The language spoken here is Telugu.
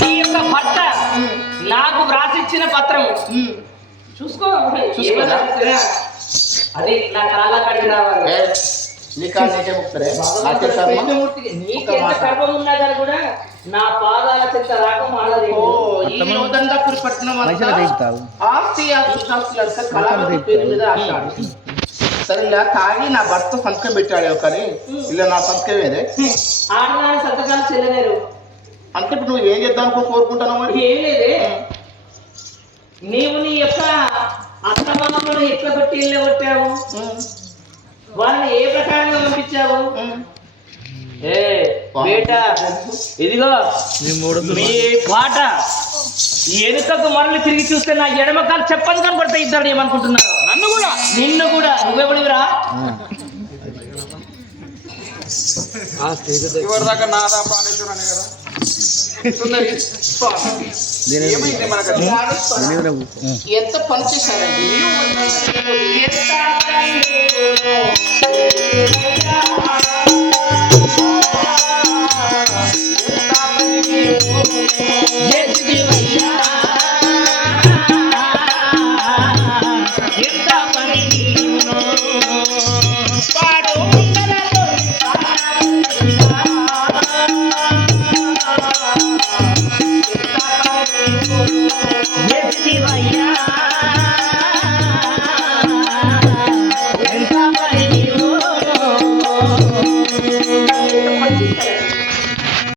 నీ యొక్క భర్త నాకు వ్రాసిచ్చిన పత్రం చూసుకో. అది నా కాళ్ళ కడిగి రావాలి. గర్భం ఉన్నా కానీ కూడా నా పాదాల చెత్త రాక మాడదు. సరేలా తాగి నా భర్త సంతకం పెట్టాడు కానీ ఇలా నా సంతకం ఏదే ఆడదాని సంతకాలు చెల్లలేరు అంటే ఇప్పుడు నువ్వు ఏం చేద్దాం కోరుకుంటున్నావు? మరి ఏం లేదే, నీవు నీ యొక్క అత్తమామను ఎట్లా కొట్టి ఇళ్ళ కొట్టావు, వాళ్ళని ఏ ప్రకారంగా పంపించావు? బేటా ఇదిగో మీ పాట ఎనుకకు మరలు తిరిగి చూస్తే నా ఎడమకాలు చెప్పని కనబడతాయి. ఇద్దరు ఏమనుకుంటున్నారు? నన్ను కూడా నిన్ను కూడా. నువ్వెవడివిరా? దాకా నాదా ప్రాణేశ్వర అనే కదా. ఎంత పని చేశారండి?